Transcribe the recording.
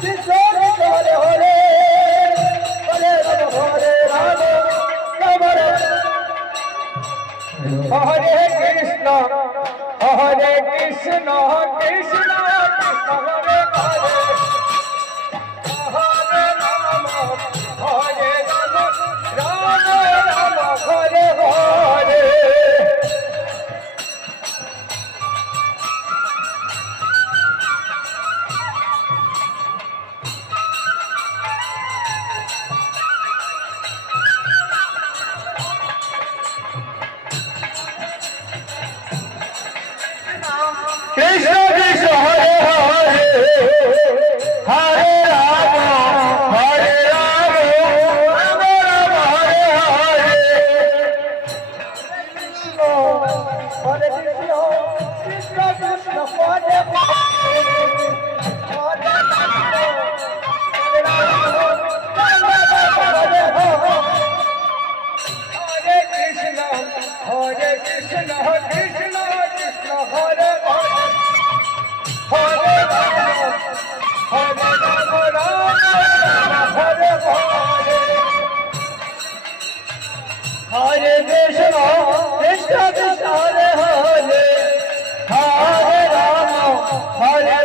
Krishna Krishna Hare Hare Hare Ram Hare Ram Ram Ram Hare Krishna Hare Krishna Krishna Krishna Hare Hare Hare Ram Hare Ram Ram Ram Hare Hare Krishna Krishna Hare Hare Hare Ram Hare Ram Ram Ram Hare Hare Krishna Hare Krishna Krishna Krishna Hare Hare Hare Krishna Hare Krishna Krishna Krishna Hare Hare Hare Ram Ram Ram Hare Hare Hare Krishna Krishna Krishna Hare Hare Hare Ram Hare